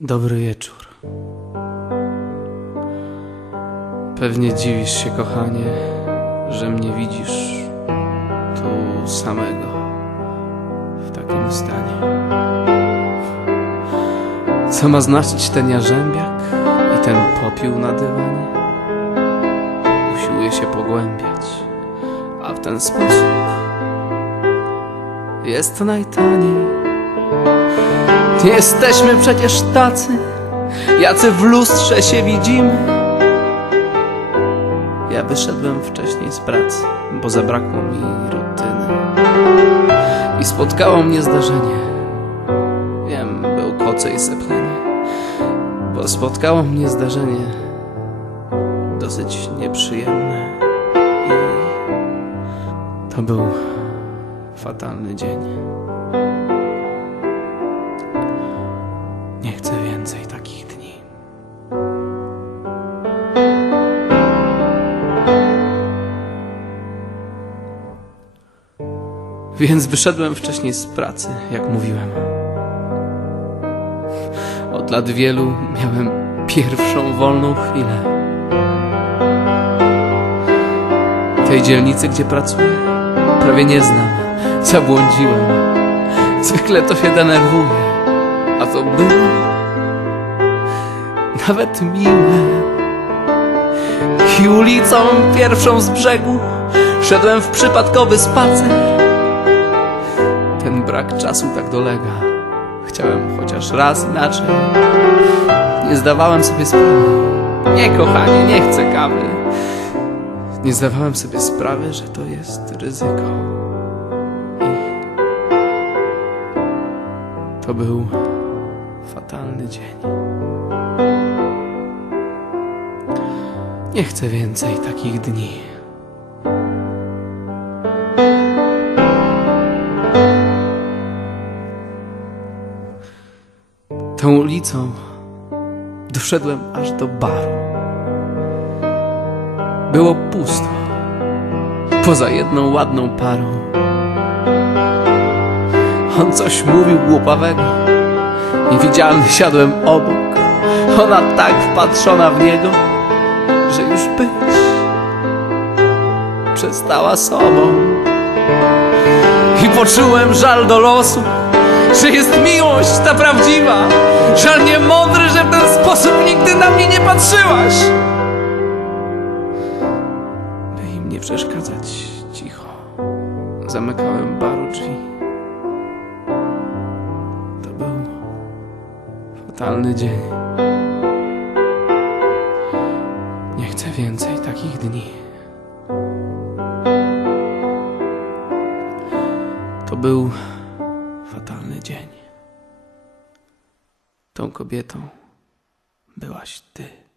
Dobry wieczór. Pewnie dziwisz się, kochanie, że mnie widzisz tu samego w takim stanie. Co ma znaczyć ten jarzębiak i ten popiół na dywanie? Usiłuję się pogłębiać, a w ten sposób jest najtaniej. Jesteśmy przecież tacy, jacy w lustrze się widzimy. Ja wyszedłem wcześniej z pracy, bo zabrakło mi rutyny. I spotkało mnie zdarzenie. Wiem, był koce i seplenie, bo spotkało mnie zdarzenie dosyć nieprzyjemne. I to był fatalny dzień. Więc wyszedłem wcześniej z pracy, jak mówiłem. Od lat wielu miałem pierwszą wolną chwilę. Tej dzielnicy, gdzie pracuję, prawie nie znam. Zabłądziłem. Zwykle to się denerwuje a to było nawet miłe. I ulicą pierwszą z brzegu szedłem w przypadkowy spacer. Brak czasu tak dolega. Chciałem chociaż raz inaczej. Nie zdawałem sobie sprawy. Nie, kochanie, nie chcę kawy. Nie zdawałem sobie sprawy, że to jest ryzyko. I to był fatalny dzień. Nie chcę więcej takich dni. Tą ulicą doszedłem aż do baru. Było pusto, poza jedną ładną parą. On coś mówił głupawego. Niewidzialny siadłem obok. Ona tak wpatrzona w niego, że już być przestała sobą. I poczułem żal do losu, że jest miłość ta prawdziwa. Żal nie mądry, że w ten sposób nigdy na mnie nie patrzyłaś. By im nie przeszkadzać, cicho zamykałem baru drzwi. To był fatalny dzień. Nie chcę więcej takich dni. To był fatalny dzień. Tą kobietą byłaś ty.